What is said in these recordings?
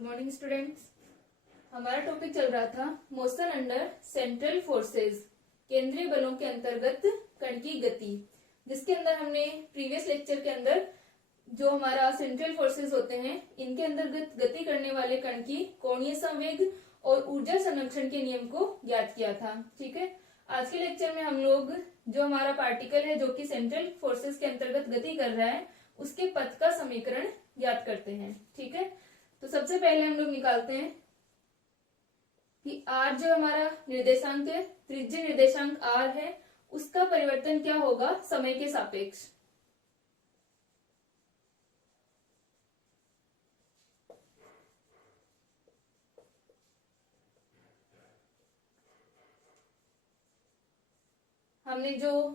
Good morning students. हमारा topic चल रहा था मोशन अंडर सेंट्रल फोर्सेस, केंद्रीय बलों के अंतर्गत कण की गति, जिसके अंदर हमने प्रीवियस लेक्चर के अंदर जो हमारा सेंट्रल फोर्सेस होते हैं इनके अंतर्गत गति करने वाले कण की कोणीय संवेग और ऊर्जा संरक्षण के नियम को ज्ञात किया था। ठीक है, आज के लेक्चर में हम लोग जो हमारा पार्टिकल है जो कि सेंट्रल फोर्सेस के अंतर्गत गति कर रहा है उसके पथ का समीकरण ज्ञात करते हैं। ठीक है, तो सबसे पहले हम लोग निकालते हैं कि r जो हमारा निर्देशांक है, त्रिज्य निर्देशांक r है, उसका परिवर्तन क्या होगा समय के सापेक्ष। हमने जो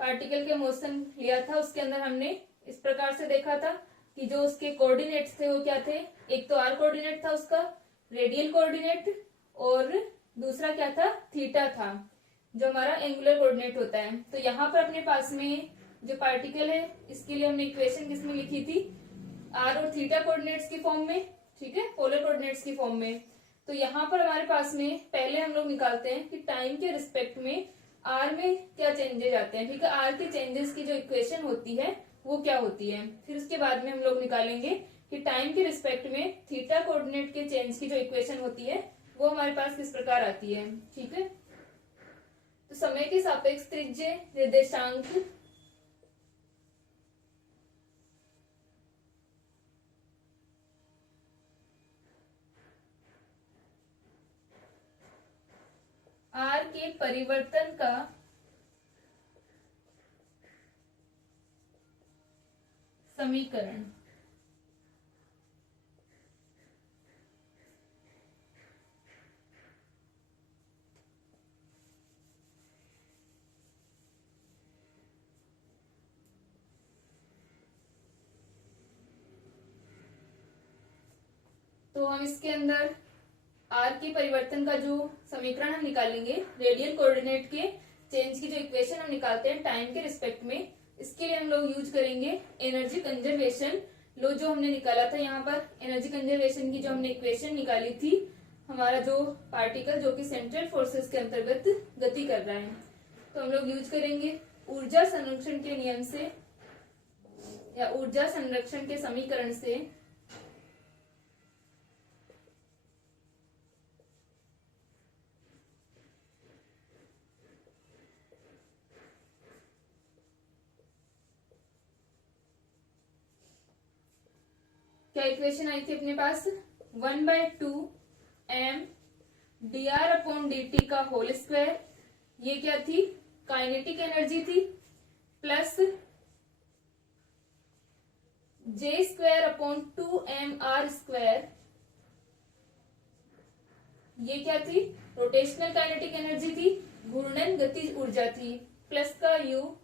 पार्टिकल के मोशन लिया था उसके अंदर हमने इस प्रकार से देखा था कि जो उसके कोऑर्डिनेट्स थे वो क्या थे। एक तो r कोऑर्डिनेट था उसका रेडियल कोऑर्डिनेट और दूसरा क्या था, थीटा था जो हमारा एंगुलर कोऑर्डिनेट होता है। तो यहाँ पर अपने पास में जो पार्टिकल है इसके लिए हमने इक्वेशन किसमें लिखी थी, r और थीटा कोऑर्डिनेट्स की फॉर्म में। ठीक है, पोलर कोऑर्डिनेट्स की फॉर्म में। तो यहाँ पर हमारे पास में पहले हम लोग निकालते हैं कि टाइम के रिस्पेक्ट में r में क्या चेंजेस आते हैं। ठीक है, r के चेंजेस की जो इक्वेशन होती है वो क्या होती है। फिर उसके बाद में हम लोग निकालेंगे कि टाइम के रिस्पेक्ट में थीटा कोऑर्डिनेट के चेंज की जो इक्वेशन होती है वो हमारे पास किस प्रकार आती है। ठीक है, तो समय के सापेक्ष त्रिज्य निर्देशांक r के परिवर्तन का समीकरण। तो हम इसके अंदर r के परिवर्तन का जो समीकरण हम निकालेंगे, रेडियल कोऑर्डिनेट के चेंज की जो इक्वेशन हम निकालते हैं टाइम के रिस्पेक्ट में, इसके लिए हम लोग यूज करेंगे एनर्जी कंजर्वेशन लो जो हमने निकाला था। यहाँ पर एनर्जी कंजर्वेशन की जो हमने इक्वेशन निकाली थी, हमारा जो पार्टिकल जो कि सेंट्रल फोर्सेस के अंतर्गत गति कर रहा है, तो हम लोग यूज करेंगे ऊर्जा संरक्षण के नियम से या ऊर्जा संरक्षण के समीकरण से क्या इक्वेशन आई थी अपने पास, 1/2 m dr/dt का होल स्क्वायर, ये क्या थी, काइनेटिक एनर्जी थी, प्लस j²/2mr², ये क्या थी, रोटेशनल काइनेटिक एनर्जी थी, घूर्णन गतिज ऊर्जा थी, प्लस का u,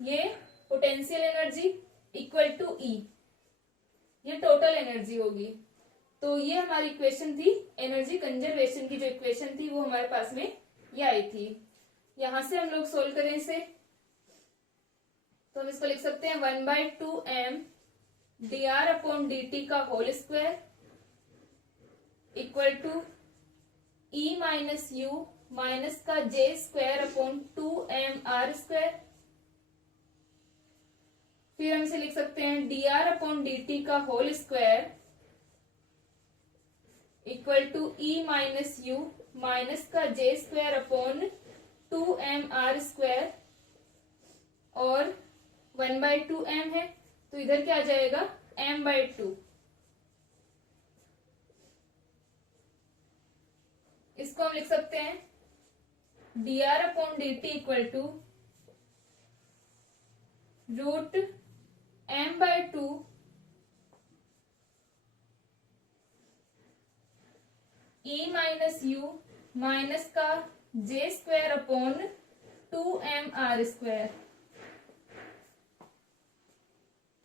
ये potential energy equal to E, ये टोटल एनर्जी होगी। तो ये हमारी इक्वेशन थी एनर्जी कंजर्वेशन की जो इक्वेशन थी वो हमारे पास में ये आई थी। यहां से हम लोग सोल्व करें इसे, तो हम इसको लिख सकते हैं 1/2m dr/dt का whole square equal to E minus u minus का j²/2mr²। फिर हम इसे लिख सकते हैं dr/dt का whole square equal to E minus u minus का j²/2mr² और 1/2m है तो इधर क्या आ जाएगा, m/2। इसको हम लिख सकते हैं dr/dt equal to √m/2 E minus u minus का j²/2mr²।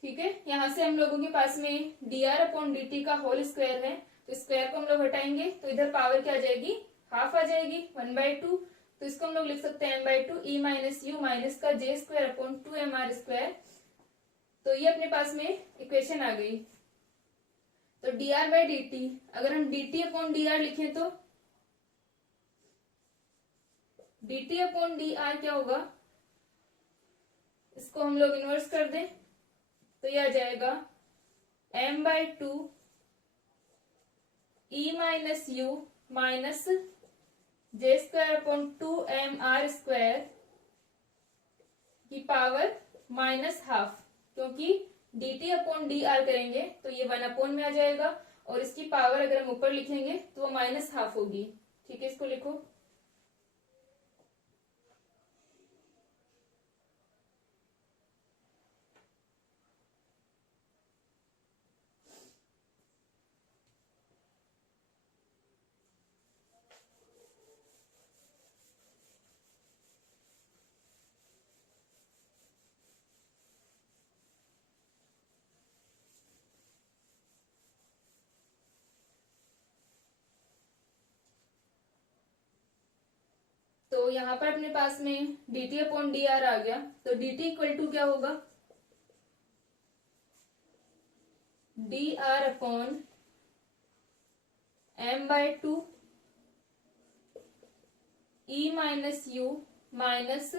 ठीक है, यहां से हम लोगों के पास में dr/dt का होल स्क्वायर है, तो स्क्वायर को हम लोग हटाएंगे तो इधर पावर क्या आ जाएगी, हाफ आ जाएगी, 1/2। तो इसको हम लोग लिख सकते हैं m/2 E minus u minus का j²/2mr²। तो ये अपने पास में इक्वेशन आ गई। तो dr बाई dt, अगर हम dt अपॉन dr लिखें तो dt अपॉन dr क्या होगा, इसको हम लोग इन्वर्स कर दें तो यह आ जाएगा m/2 e minus you minus J square upon 2mr² की पावर माइनस हाफ, क्योंकि dt अपॉन dr करेंगे तो ये 1 अपॉन में आ जाएगा और इसकी पावर अगर हम ऊपर लिखेंगे तो वो माइनस हाफ होगी। ठीक है, इसको लिखो। तो यहाँ पर अपने पास में dt अपॉन dr आ गया, तो dt इक्वल टू क्या होगा, dr upon m/2 e minus you minus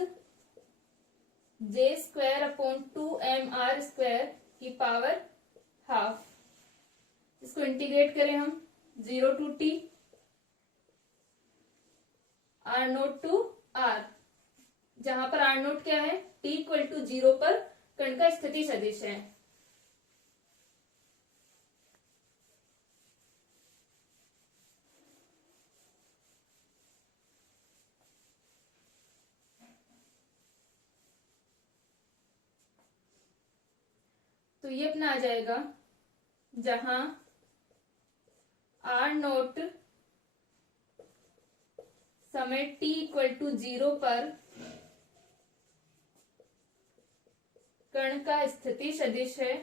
J square upon 2mr² की पावर हाफ। इसको इंटीग्रेट करें हम 0 to t r0 to r, जहां पर r0 क्या है, t इक्वल टू 0 पर कण का स्थिति सदिश है। तो ये अपना आ जाएगा, जहां r0 समय t इक्वल टू 0 पर कण का स्थिति सदिश है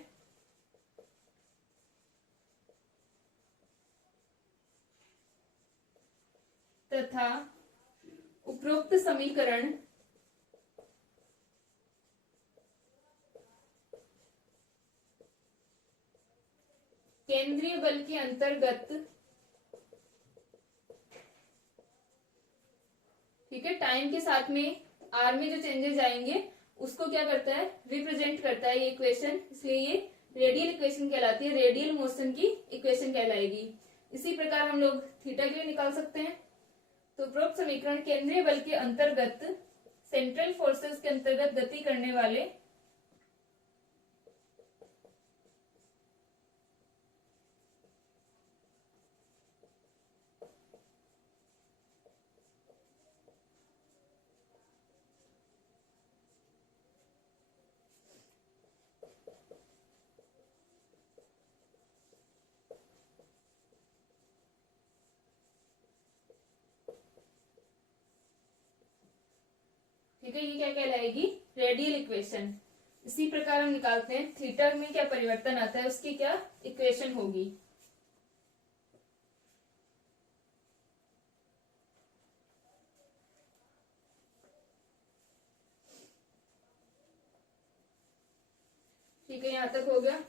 तथा उपरोक्त समीकरण केंद्रीय बल के अंतर्गत, ठीक है, टाइम के साथ में आर में जो चेंजेस आएंगे उसको क्या करता है, रिप्रेजेंट करता है ये इक्वेशन, इसलिए ये रेडियल इक्वेशन कहलाती है, रेडियल मोशन की इक्वेशन कहलाएगी। इसी प्रकार हम लोग थीटा के लिए निकाल सकते हैं। तो उपरोक्त समीकरण केंद्रीय बल के अंतर्गत, सेंट्रल फोर्सेस के अंतर्गत गति करने वाले ठीक है, ये क्या कहलाएगी, रेडियल इक्वेशन। इसी प्रकार हम निकालते हैं थीटा में क्या परिवर्तन आता है, उसकी क्या इक्वेशन होगी। ठीक है, यहां तक हो गया।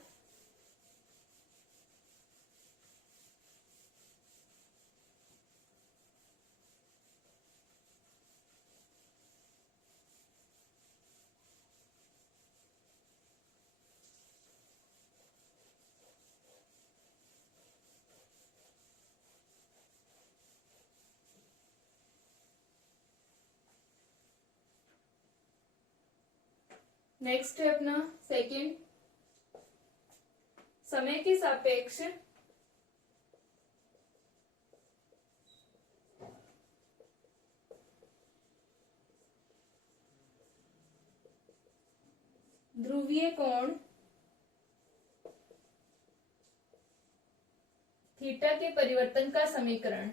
नेक्स्ट है अपना सेकंड, समय के सापेक्ष ध्रुवीय कोण थीटा के परिवर्तन का समीकरण।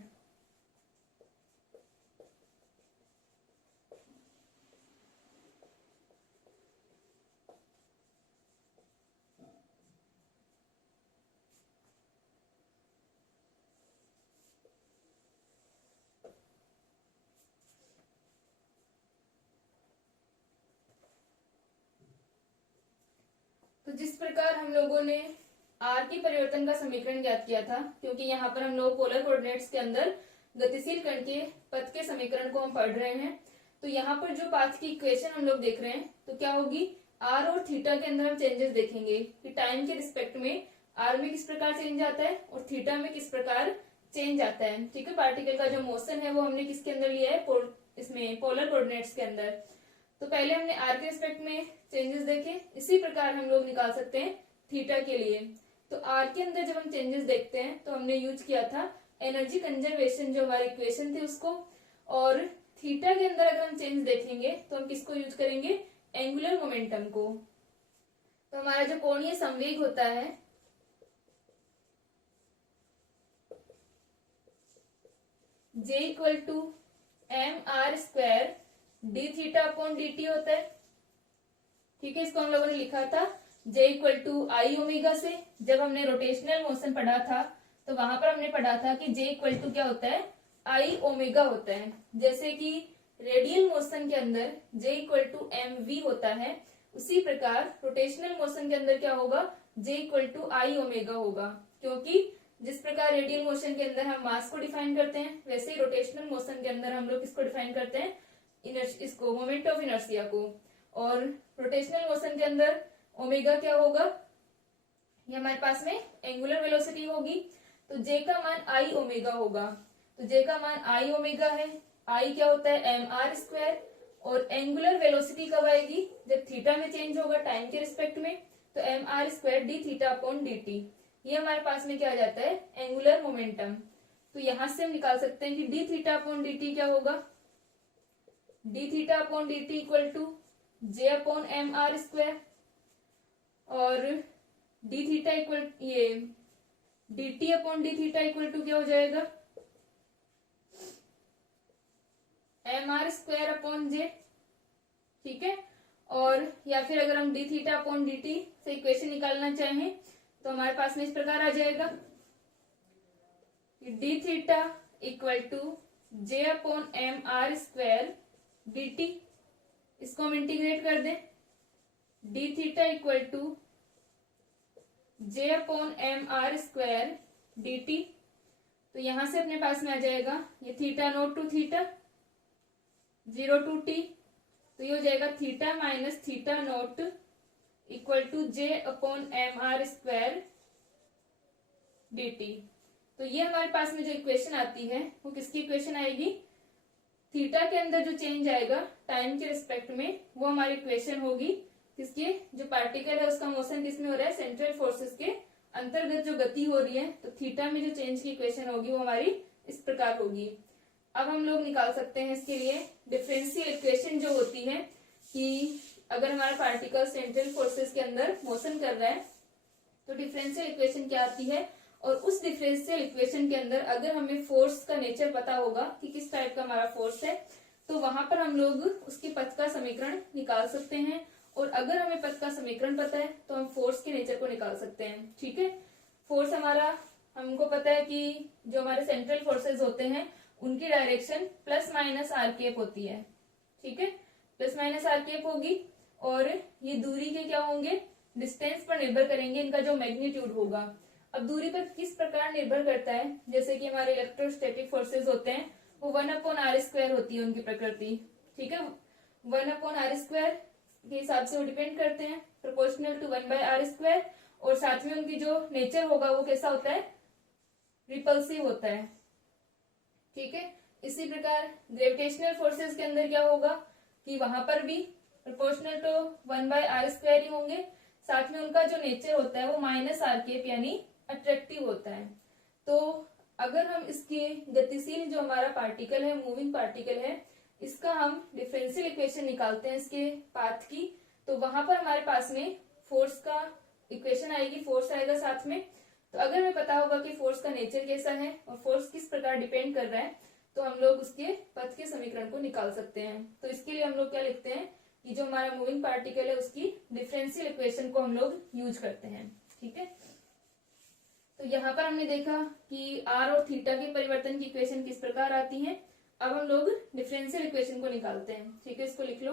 तो जिस प्रकार हम लोगों ने आर के परिवर्तन का समीकरण ज्ञात किया था, क्योंकि यहाँ पर हम लोग पोलर कोऑर्डिनेट्स के अंदर गतिशील कण के पथ के समीकरण को हम पढ़ रहे हैं। तो यहाँ पर जो पाथ की इक्वेशन हम लोग देख रहे हैं, तो क्या होगी, आर और थीटा के अंदर हम चेंजेस देखेंगे कि टाइम के रिस्पेक्ट में आर में किस प्रकार चेंज आता है और थीटा में किस प्रकार चेंज आता है। ठीक है, पार्टिकल का जो मोशन है वो हमने किसके अंदर लिया है, इसमें पोलर कोऑर्डिनेट्स के अंदर। तो पहले हमने आर के रिस्पेक्ट में चेंजेस देखे, इसी प्रकार हम लोग निकाल सकते हैं थीटा के लिए। तो आर के अंदर जब हम चेंजेस देखते हैं तो हमने यूज किया था एनर्जी कंजर्वेशन जो हमारी इक्वेशन थी उसको, और थीटा के अंदर अगर हम चेंज देखेंगे तो हम किसको यूज करेंगे, एंगुलर मोमेंटम को। तो हमारा जो कोणीय संवेग होता है J equal to M are square D theta upon D T होता है। ठीक है, इसको हम लोगों ने लिखा था J equal to I omega से। जब हमने रोटेशनल मोशन पढ़ा था तो वहां पर हमने पढ़ा था कि J इक्वल टू क्या होता है, आई ओमेगा होता है। जैसे कि रेडियल मोशन के अंदर J equal to M V होता है, उसी प्रकार रोटेशनल मोशन के अंदर क्या होगा, J equal to I omega होगा। क्योंकि जिस प्रकार रेडियल मोशन के अंदर हम मास को डिफाइन करते हैं, वैसे ही रोटेशनल मोशन के अंदर हम लोग किसको डिफाइन करते हैं, इसको मोमेंट ऑफ इनर्शिया को। और रोटेशनल मोशन के अंदर ओमेगा क्या होगा, ये हमारे पास में एंगुलर वेलोसिटी होगी। तो J का मान आई ओमेगा होगा। तो J का मान आई ओमेगा है, आई क्या होता है, एम आर स्क्वायर। और एंगुलर वेलोसिटी कब आएगी, जब थीटा में चेंज होगा टाइम के रिस्पेक्ट में, तो M are square D theta upon D T, ये हमारे पास में क्या आ जाता है, एंगुलर मोमेंटम। तो यहां से हम निकाल सकते हैं कि D theta upon D T क्या होगा, D theta upon D T equal to J upon M R square, और डी थीटा इक्वल ये D T upon D theta equal to क्या हो जाएगा, M are square upon J. ठीक है, और या फिर अगर हम D theta upon D T से इक्वेशन निकालना चाहें तो हमारे पास में इस प्रकार आ जाएगा, D theta equal to J upon M R square D T. इसको हम इंटीग्रेट कर दें, D theta equal to J upon M R square D T. तो यहां से अपने पास में आ जाएगा ये theta naught to theta, 0 to T, तो ये हो जाएगा theta minus theta naught equal to J upon M R square D T. तो ये हमारे पास में जो इक्वेशन आती है वो किसकी इक्वेशन आएगी, थीटा के अंदर जो चेंज आएगा टाइम के रिस्पेक्ट में, वो हमारी इक्वेशन होगी किसके, जो पार्टिकल है उसका मोशन किसमें हो रहा है, सेंट्रल फोर्सेस के अंतर्गत जो गति हो रही है। तो थीटा में जो चेंज की इक्वेशन होगी वो हमारी इस प्रकार होगी। अब हम लोग निकाल सकते हैं इसके लिए डिफरेंशियल इक्वेशन जो होती है, कि अगर हमारा पार्टिकल सेंट्रल फोर्सेस के अंदर मोशन कर रहा है तो डिफरेंशियल इक्वेशन क्या आती है, और उस डिफरेंशियल इक्वेशन के अंदर अगर हमें फोर्स का नेचर पता होगा कि किस टाइप का हमारा फोर्स है, तो वहां पर हम लोग उसके पथ का समीकरण निकाल सकते हैं। और अगर हमें पथ का समीकरण पता है तो हम फोर्स के नेचर को निकाल सकते हैं। ठीक है, फोर्स हमारा हमको पता है कि जो हमारे सेंट्रल फोर्सेज होते हैं उनकी direction plus minus are cap होती है। ठीक है, प्लस माइनस आर केप होगी, और ये दूरी के क्या होंगे, डिस्टेंस पर निर्भर करेंगे इनका जो मैग्नीट्यूड होगा। अब दूरी पर किस प्रकार निर्भर करता है, जैसे कि हमारे इलेक्ट्रोस्टैटिक फोर्सेज होते हैं वो 1 अपॉन आर स्क्वायर होती है उनकी प्रकृति। ठीक है, 1 अपॉन आर स्क्वायर के हिसाब से वो डिपेंड करते हैं, proportional to 1 by are square. और साथ में उनकी जो नेचर होगा वो कैसा होता है, रिपल्सिव होता है। ठीक है, इसी प्रकार ग्रेविटेशनल फोर्सेस के अंदर क्या होगा कि वहां पर भी proportional to 1 by are square ही होंगे, साथ में उनका जो नेचर होता है वो माइनस आर केप यानी अट्रैक्टिव होता है। तो अगर हम इसके गतिशील जो हमारा पार्टिकल है, मूविंग पार्टिकल है, इसका हम डिफरेंशियल इक्वेशन निकालते हैं इसके पाथ की, तो वहां पर हमारे पास में फोर्स का इक्वेशन आएगी, फोर्स आएगा साथ में। तो अगर हमें पता होगा कि फोर्स का नेचर कैसा है और फोर्स किस प्रकार डिपेंड कर रहा है, तो हम लोग उसके पथ के समीकरण को निकाल सकते हैं। तो इसके लिए हम लोग क्या लिखते हैं कि जो हमारा मूविंग पार्टिकल है उसकी डिफरेंशियल इक्वेशन को हम लोग यूज करते हैं। ठीक है, तो यहाँ पर हमने देखा कि आर और थीटा के परिवर्तन की इक्वेशन किस प्रकार आती है। अब हम लोग डिफरेंशियल इक्वेशन को निकालते हैं। ठीक है, इसको लिख लो,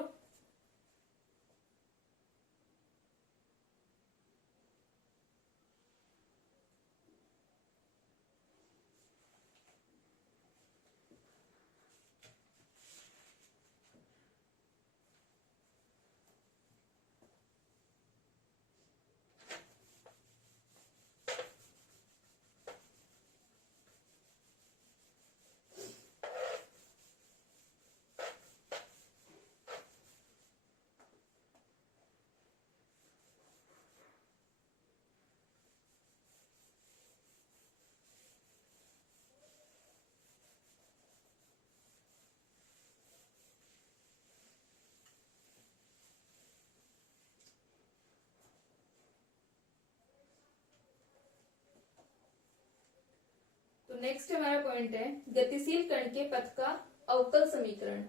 तो नेक्स्ट हमारा पॉइंट है गतिशील कण के पथ का अवकल समीकरण।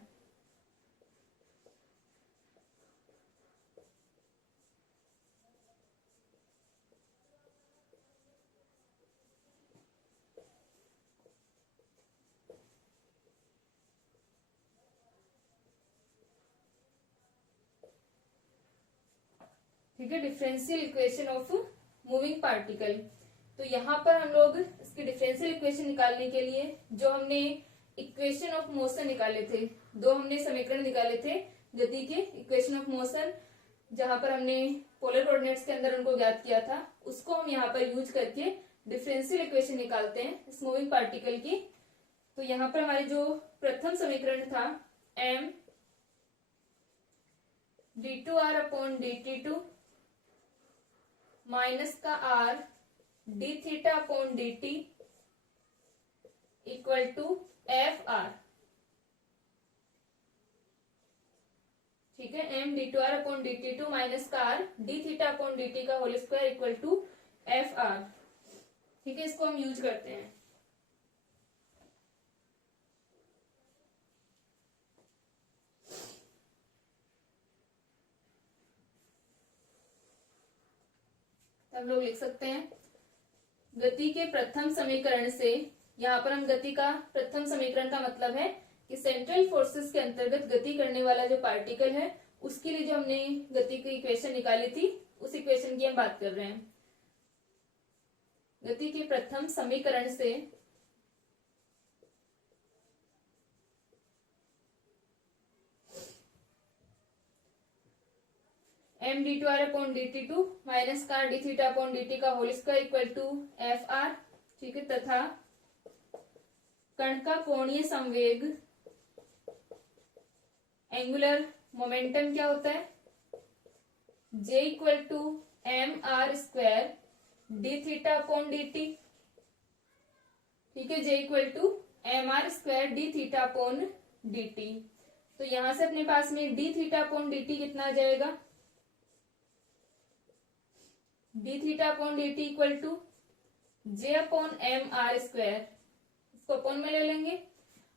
ठीक है, differential equation of moving particle. तो यहाँ पर हम लोग इसकी डिफरेंशियल इक्वेशन निकालने के लिए जो हमने इक्वेशन ऑफ मोशन निकाले थे, दो हमने समीकरण निकाले थे गति के, इक्वेशन ऑफ मोशन, जहां पर हमने पोलर कोऑर्डिनेट्स के अंदर उनको ज्ञात किया था, उसको हम यहाँ पर यूज करके डिफरेंशियल इक्वेशन निकालते हैं इस मूविंग पार्टिकल की। तो यहाँ पर हमारे जो प्रथम समीकरण था m d2r upon dt2 minus का r d theta upon dt equal to F R. ठीक है, m d2r upon dt2 minus का r d theta upon dt का whole square equal to F R. ठीक है, इसको हम यूज करते हैं। हम लोग लिख सकते हैं गति के प्रथम समीकरण से, यहाँ पर हम गति का प्रथम समीकरण का मतलब है कि सेंट्रल फोर्सेस के अंतर्गत गति करने वाला जो पार्टिकल है उसके लिए जो हमने गति की इक्वेशन निकाली थी उस इक्वेशन की हम बात कर रहे हैं। गति के प्रथम समीकरण से m d2r upon dt2 minus का d थीटा अपॉन dt का whole square equal to F R. ठीक है, तथा कण का कोणीय संवेग एंगुलर मोमेंटम क्या होता है j equal to M are square D theta upon dt। ठीक है, j equal to M are square D theta upon dt। तो यहां से अपने पास में डी थीटा अपॉन dt कितना आ जाएगा, D theta upon dt equal to j upon M R square, इसको अपॉन में ले लेंगे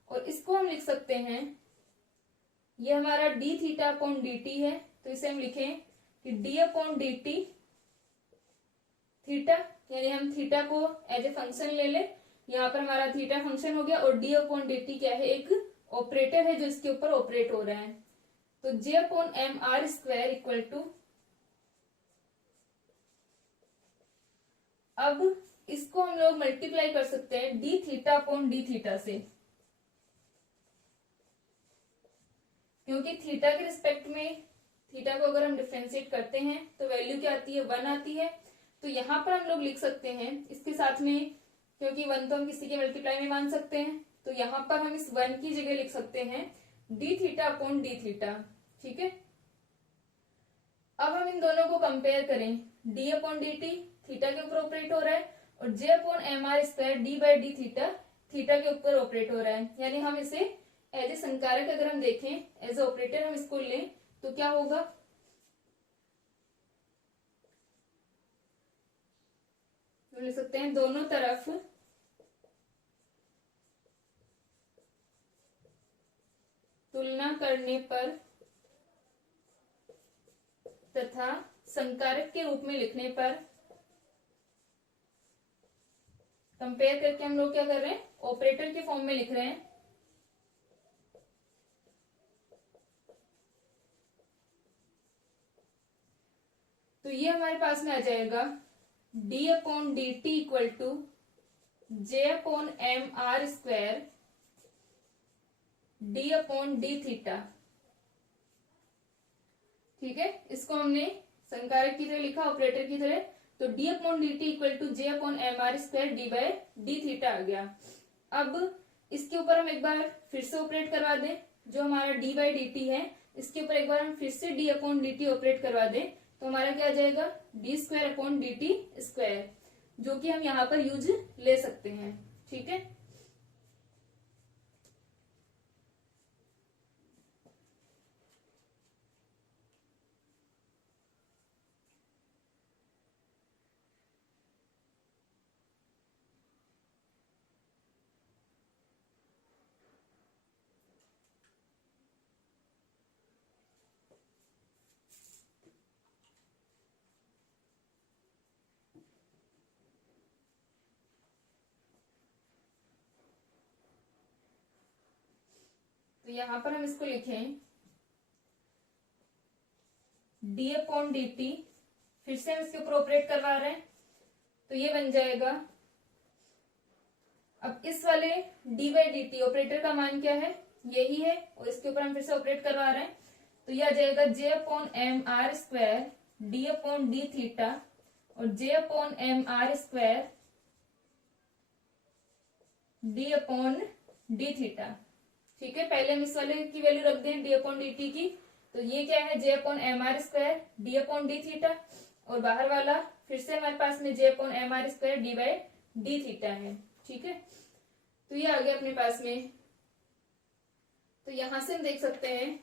और इसको हम लिख सकते हैं, ये हमारा d थीटा अपॉन dt है, तो इसे हम लिखें कि d अपॉन dt थीटा, यानी हम थीटा को एज ए फंक्शन ले ले, यहाँ पर हमारा थीटा फंक्शन हो गया और d अपॉन dt क्या है, एक ऑपरेटर है जो इसके ऊपर ऑपरेट हो रहा है। तो j upon M R square equal to, अब इसको हम लोग मल्टीप्लाई कर सकते हैं D theta upon D theta से, क्योंकि थीटा के रिस्पेक्ट में थीटा को अगर हम डिफरेंशिएट करते हैं तो वैल्यू क्या आती है, 1 आती है। तो यहाँ पर हम लोग लिख सकते हैं इसके साथ में, क्योंकि 1 तो हम किसी के मल्टीप्लाई में मान सकते हैं, तो यहाँ पर हम इस 1 की जगह लिख सकते हैं D theta upon D theta. ठीक है, अब हम इन दोनों को कंपेयर करें, D upon D T theta के ऊपर ऑपरेट हो रहा है और j upon M R square D by D theta theta के ऊपर ऑपरेट हो रहा है, यानी हम इसे एज ए संकारक अगर हम देखें, एज ए ऑपरेटर हम इसको लें तो क्या होगा, हम लिख सकते हैं दोनों तरफ तुलना करने पर तथा संकारक के रूप में लिखने पर, कंपेयर करके हम लोग क्या कर रहे हैं, ऑपरेटर के फॉर्म में लिख रहे हैं। तो ये हमारे पास में आ जाएगा d upon D T equal to j upon M R square d upon D theta. ठीक है, इसको हमने संकारक की तरह लिखा, ऑपरेटर की तरह, तो d upon D T equal to j upon M R square d by d theta आ गया। अब इसके ऊपर हम एक बार फिर से ऑपरेट करवा दें, जो हमारा d बाई डी टी है इसके ऊपर एक बार हम फिर से d upon D T operate करवा दें तो हमारा क्या आ जाएगा, D square upon D t square, जो कि हम यहाँ पर यूज ले सकते हैं। ठीक है, तो यहां पर हम इसको लिखें डी अपॉन डी टी, फिर से हम इसके ऊपर ऑपरेट करवा रहे हैं, तो ये बन जाएगा, अब इस वाले D by D T operator का मान क्या है, यही है, और इसके ऊपर हम फिर से ऑपरेट करवा रहे हैं, तो यह आ जाएगा जे upon M R square D upon D theta और j upon M R square D upon D theta. ठीक है, पहले हम इस वाले की वैल्यू रख दें डी अपॉन डी टी की, तो ये क्या है J upon M R square D upon D theta, और बाहर वाला फिर से हमारे पास में J upon M R square D by D theta है। ठीक है, तो ये आ गया अपने पास में। तो यहां से हम देख सकते हैं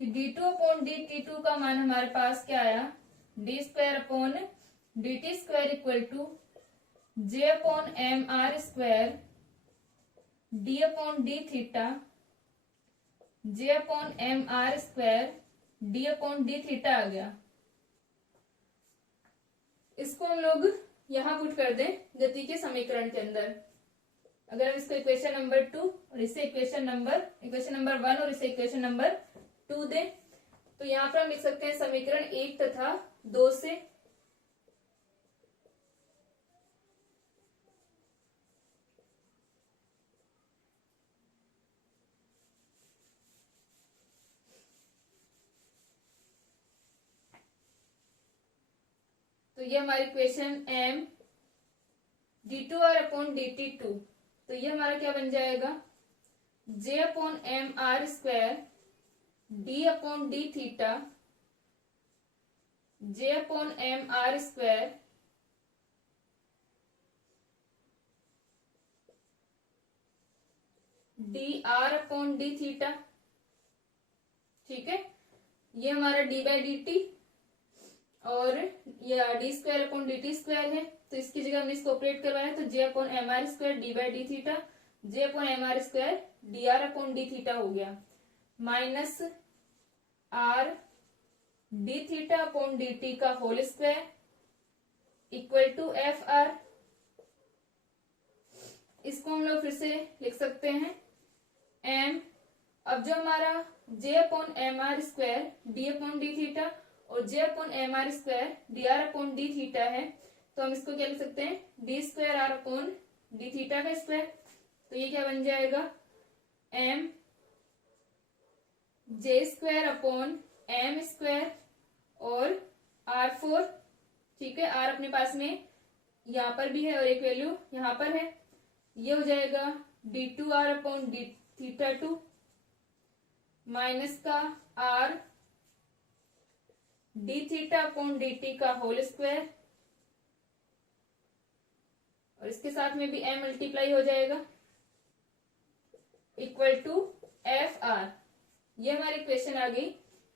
कि d two upon D T two का मान हमारे पास क्या आया, d square upon D t square equal to J upon M R square D upon D theta J upon M R square D upon D theta आ गया। इसको हम लोग यहां पुट कर दें गति के समीकरण के अंदर। अगर हम इसको इक्वेशन नंबर 2 और इसे इक्वेशन नंबर 1 और इसे इक्वेशन नंबर 2 दें, तो यहां पर हम लिख सकते हैं समीकरण 1 तथा 2 से तो ये हमारी equation M D two are upon D T two, तो ये हमारा क्या बन जाएगा, जे upon M R square D upon D theta जे upon M R square D R upon D theta. ठीक है, ये हमारा डी बाई डी टी और ये d square upon D t square है, तो इसकी जगह हमने इसको ऑपरेट करवाया, तो जे upon M R square D by D theta J upon M R square D R upon D theta हो गया, minus r D theta upon D T का whole square equal to F r. इसको हम लोग फिर से लिख सकते हैं एम, अब जो हमारा j upon M R square D upon D theta और j upon M R square D R upon D theta है, तो हम इसको क्या लिख सकते हैं d square r upon D theta का स्क्वायर, तो ये क्या बन जाएगा m j square upon M square और आर फोर। ठीक है, आर अपने पास में यहाँ पर भी है और एक वैल्यू यहाँ पर है, ये हो जाएगा d two are upon D theta two minus का r D theta upon D T का होल स्क्वायर और इसके साथ में भी m मल्टीप्लाई हो जाएगा इक्वल टू एफ आर। ये हमारी इक्वेशन आ गई,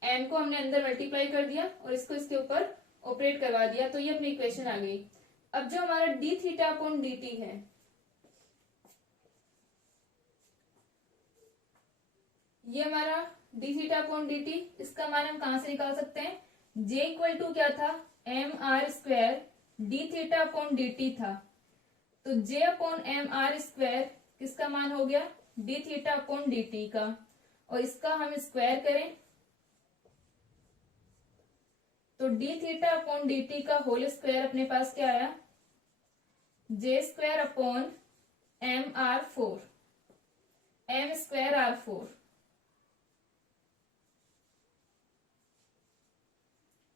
m को हमने अंदर मल्टीप्लाई कर दिया और इसको इसके ऊपर ऑपरेट करवा दिया, तो ये अपनी इक्वेशन आ गई। अब जो हमारा D theta upon D T है, ये हमारा D theta upon D T, इसका मान हम कहां से निकाल सकते हैं, जे इक्वल टू क्या था M are square D theta upon D T था, तो जे अपॉन एम आर स्क्वायर किसका मान हो गया D theta upon D T का, और इसका हम स्क्वायर करें तो D theta upon D T का होल स्क्वायर अपने पास क्या आया J square upon M R four M square R four,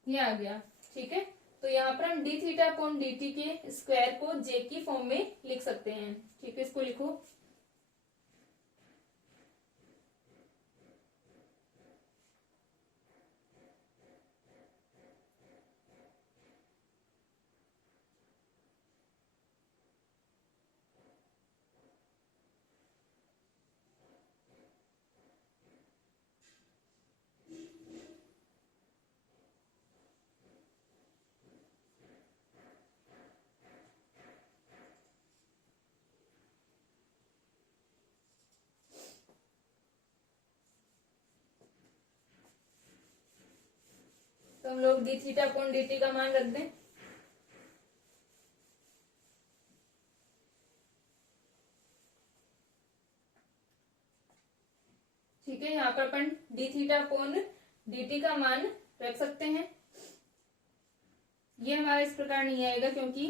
ये आ गया। ठीक है, तो यहाँ पर हम D theta upon D T के स्क्वायर को जे की फॉर्म में लिख सकते हैं। ठीक है, इसको लिखो हम लोग d theta upon D T का मान रख दें। ठीक है, यहाँ पर अपन d theta upon D T का मान रख सकते हैं। ये हमारा इस प्रकार नहीं आएगा क्योंकि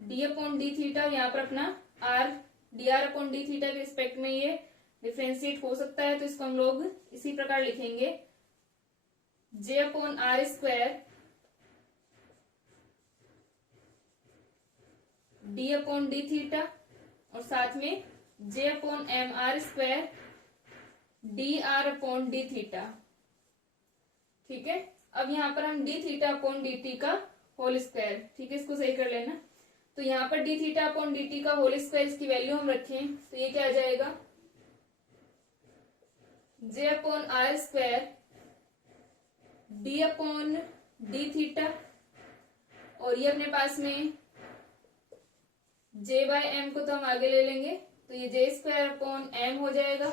डी अपॉन डी थीटा यहाँ पर अपना R D R upon D theta के रिस्पेक्ट में ये डिफ्रेंशिएट हो सकता है, तो इसको हम लोग इसी प्रकार लिखेंगे J upon R square D upon D theta और साथ में J upon M R square D R upon D theta. ठीक है, अब यहाँ पर हम D theta upon D T का होल स्क्वायर, ठीक है, इसको सही कर लेना। तो यहाँ पर D theta upon D T का होल स्क्वायर इसकी वैल्यू हम रखें तो ये क्या आ जाएगा, जे upon R square D upon D theta और ये अपने पास में जे बाय एम को तो हम आगे ले लेंगे, तो ये जे स्क्वायर अपॉन एम हो जाएगा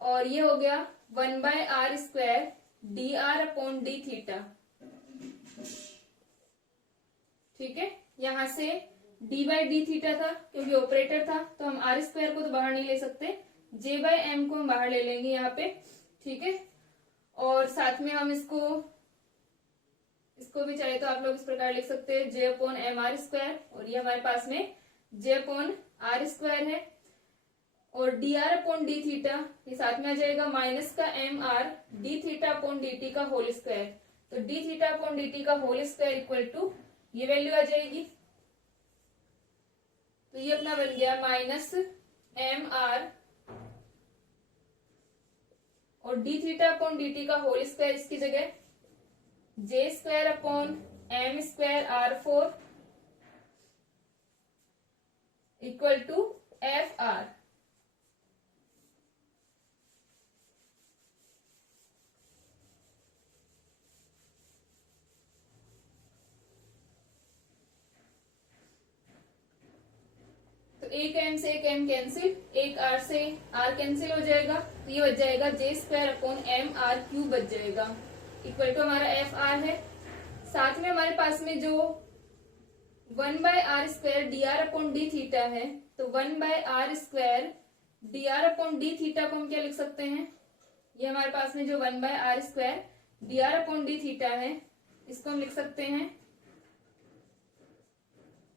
और ये हो गया 1/r square D R upon D theta. ठीक है, यहां से d बाई डी थीटा था क्योंकि ऑपरेटर था तो हम आर स्क्वायर को तो बाहर नहीं ले सकते, जे बाय एम को हम बाहर ले लेंगे यहाँ पे। ठीक है, और साथ में हम इसको भी चाहे तो आप लोग इस प्रकार लिख सकते हैं J upon M R square और ये हमारे पास में जे अपॉन आर स्क्वायर है और D are upon D theta ये साथ में आ जाएगा माइनस का M R D theta upon D T का होल स्क्वायर। तो D theta upon D T का होल स्क्वायर इक्वल टू ये वैल्यू आ जाएगी, तो ये अपना बन गया माइनस एम आर और D theta upon D T का होल स्क्वायर इसकी जगह J square upon M square R four equal to F R. तो एक एम से एक एम कैंसिल, एक आर से आर कैंसिल हो जाएगा, तो ये बच जाएगा जे square upon M R cube बच जाएगा इक्वल टू हमारा एफ आर है। साथ में हमारे पास में जो 1/r square D R upon D theta है, तो 1/r square D R upon D theta को हम क्या लिख सकते हैं, ये हमारे पास में जो 1/r square D R upon D theta है इसको हम लिख सकते हैं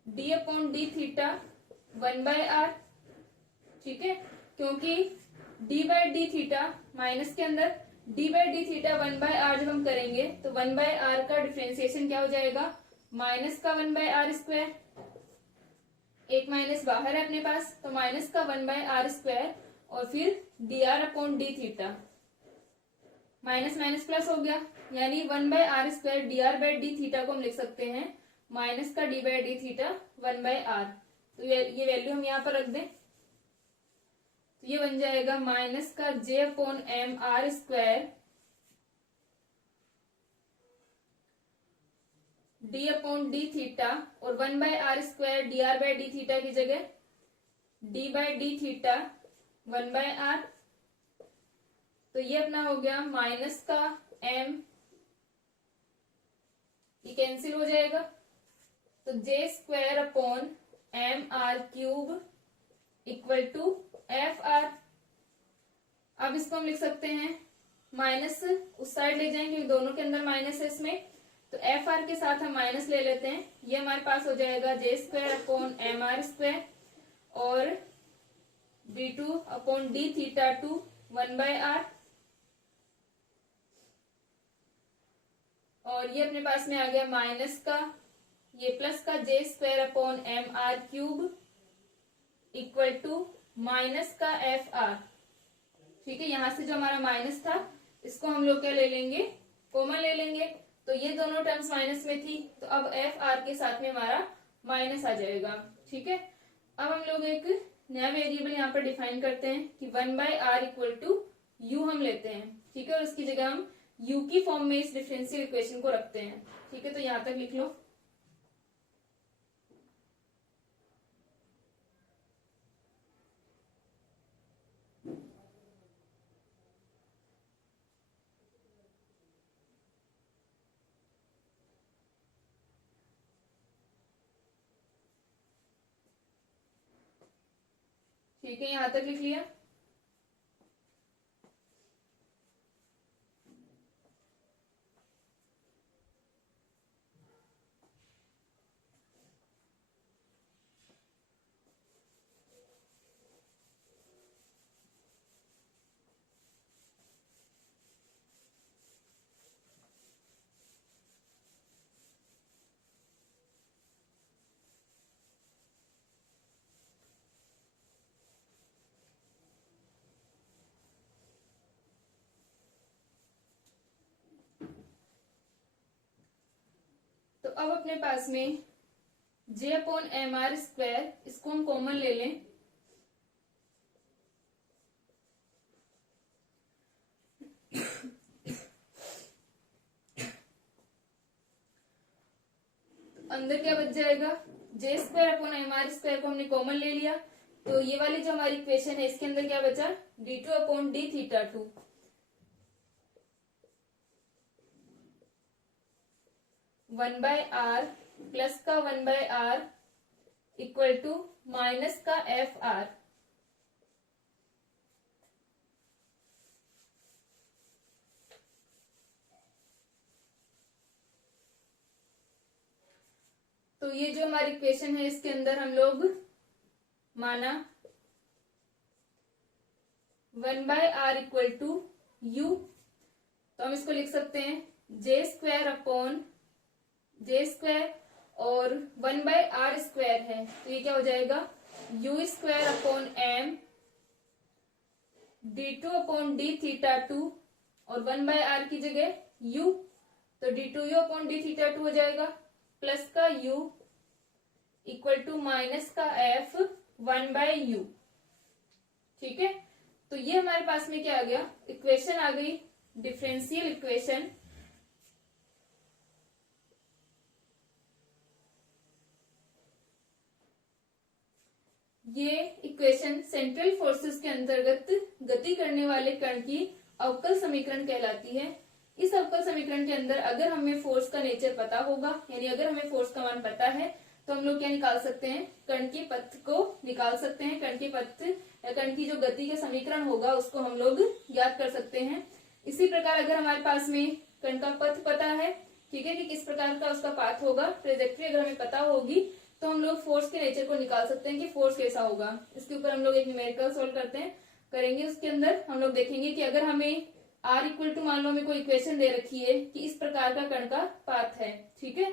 D upon D theta 1/r। ठीक है, क्योंकि d by D theta minus के अंदर d by D theta 1/r जब हम करेंगे तो 1/r का डिफ्रेंसिएशन क्या हो जाएगा, माइनस का 1/r स्क्वायर, एक माइनस बाहर है अपने पास तो माइनस का 1/r स्क्वायर और फिर dr upon D theta, minus minus plus हो गया यानी 1/r square dr by D theta को हम लिख सकते हैं माइनस का d by D theta 1/r। तो ये वैल्यू हम यहाँ पर रख दें तो ये बन जाएगा माइनस का J upon M R square D upon D theta और 1/r square D R by D theta की जगह d by D theta 1/r। तो ये अपना हो गया माइनस का m, ये कैंसिल हो जाएगा तो J square upon M R cube equal to F R. अब इसको हम लिख सकते हैं माइनस उस साइड ले जाएंगे दोनों के अंदर माइनस है इसमें, तो एफ आर के साथ हम माइनस ले लेते हैं, ये हमारे पास हो जाएगा जे square upon M R square और d two upon D theta two 1/r और ये अपने पास में आ गया माइनस का ये प्लस का J square upon M R cube equal to minus का एफ आर। ठीक है, यहां से जो हमारा माइनस था इसको हम लोग क्या ले लेंगे, कॉमन ले लेंगे, तो ये दोनों टर्म्स माइनस में थी तो अब एफ आर के साथ में हमारा माइनस आ जाएगा। ठीक है, अब हम लोग एक नया वेरिएबल यहाँ पर डिफाइन करते हैं कि 1/r इक्वल टू यू हम लेते हैं। ठीक है, और इसकी जगह हम यू की फॉर्म में इस डिफरेंशियल इक्वेशन को रखते हैं। ठीक है, तो यहां तक लिख लो। ठीक है, यहां तक लिख लिया। तो अब अपने पास में J/mr², इसको हम कॉमन ले लें। अंदर क्या बच जाएगा, J²/mr² को हमने कॉमन ले लिया, तो ये वाली जो हमारी इक्वेशन है इसके अंदर क्या बचा, d2/dθ2। 1/r प्लस का 1/r इक्वल टू माइनस का FR। तो ये जो हमारी इक्वेशन है इसके अंदर हम लोग माना 1/r इक्वल टू u, तो हम इसको लिख सकते हैं J² और 1/r² है, तो ये क्या हो जाएगा u²/m d2/dθ2 और 1/r की जगह u, तो d2u/dθ2 हो जाएगा, प्लस का u इक्वल टू माइनस का f 1/u। ठीक है, तो ये हमारे पास में क्या आ गया, इक्वेशन आ गई, डिफरेंशियल इक्वेशन। ये इक्वेशन सेंट्रल फोर्सेस के अंतर्गत गति करने वाले कण की अवकल समीकरण कहलाती है। इस अवकल समीकरण के अंदर अगर हमें फोर्स का नेचर पता होगा, यानी अगर हमें फोर्स का मान पता है, तो हम लोग क्या निकाल सकते हैं, कण के पथ को निकाल सकते हैं। कण के पथ या कण की जो गति का समीकरण होगा उसको हम लोग ज्ञात कर सकते हैं। इसी प्रकार अगर हमारे पास में कण का पथ पता है, ठीक है, कि किस प्रकार का उसका पाथ होगा, ट्रेजेक्ट्री अगर हमें पता होगी, तो हम लोग फोर्स के नेचर को निकाल सकते हैं कि फोर्स कैसा होगा। इसके ऊपर हम लोग एक न्यूमेरिकल सोल्व करेंगे। उसके अंदर हम लोग देखेंगे कि अगर हमें r इक्वल टू, मान लो हमें कोई इक्वेशन दे रखी है कि इस प्रकार का कण का पाथ है, ठीक है,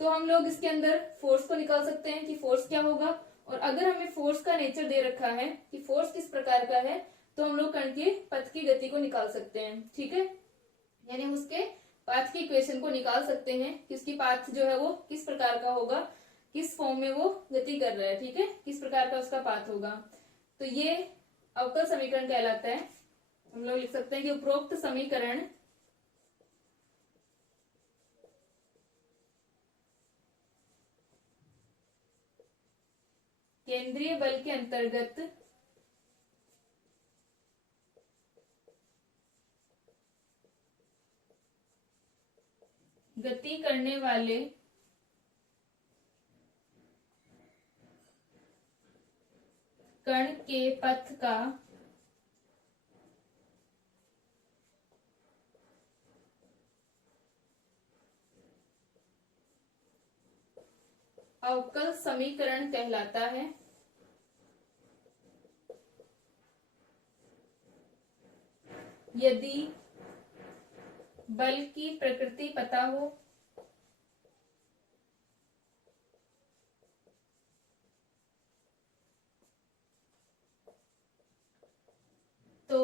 तो हम लोग इसके अंदर फोर्स को निकाल सकते हैं कि फोर्स क्या होगा। और अगर हमें फोर्स का नेचर दे रखा है कि फोर्स किस प्रकार का है, तो हम लोग कण के पथ की गति को निकाल सकते हैं। ठीक है, यानी उसके पाथ की इक्वेशन को निकाल सकते हैं कि उसकी पाथ जो है वो किस प्रकार का होगा, किस फॉर्म में वो गति कर रहा है, ठीक है, किस प्रकार का उसका पाथ होगा। तो ये अवकल समीकरण कहलाता है। हम लोग लिख सकते हैं कि उपरोक्त समीकरण केंद्रीय बल के अंतर्गत गति करने वाले कण के पथ का अवकल समीकरण कहलाता है। यदि बल की प्रकृति पता हो, तो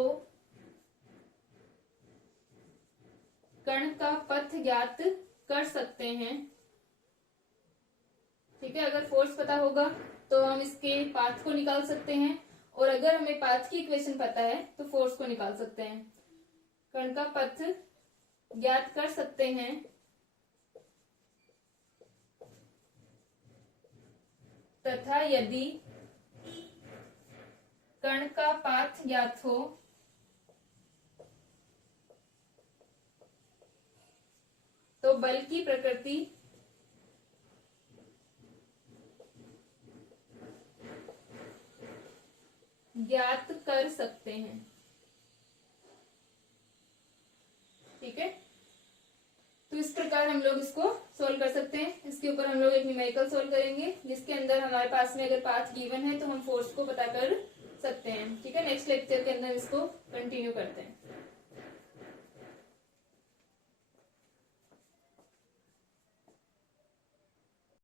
कण का पथ ज्ञात कर सकते हैं। ठीक है, अगर फोर्स पता होगा तो हम इसके पाथ को निकाल सकते हैं, और अगर हमें पाथ की इक्वेशन पता है तो फोर्स को निकाल सकते हैं। कण का पथ ज्ञात कर सकते हैं तथा यदि कण का पाथ ज्ञात हो तो बल की प्रकृति ज्ञात कर सकते हैं। ठीक है, तो इस प्रकार हम लोग इसको सोल्व कर सकते हैं। इसके ऊपर हम लोग एक न्यूमेरिकल सोल्व करेंगे जिसके अंदर हमारे पास में अगर पाथ गिवन है तो हम फोर्स को पता कर सकते हैं। ठीक है, नेक्स्ट लेक्चर के अंदर इसको कंटिन्यू करते हैं।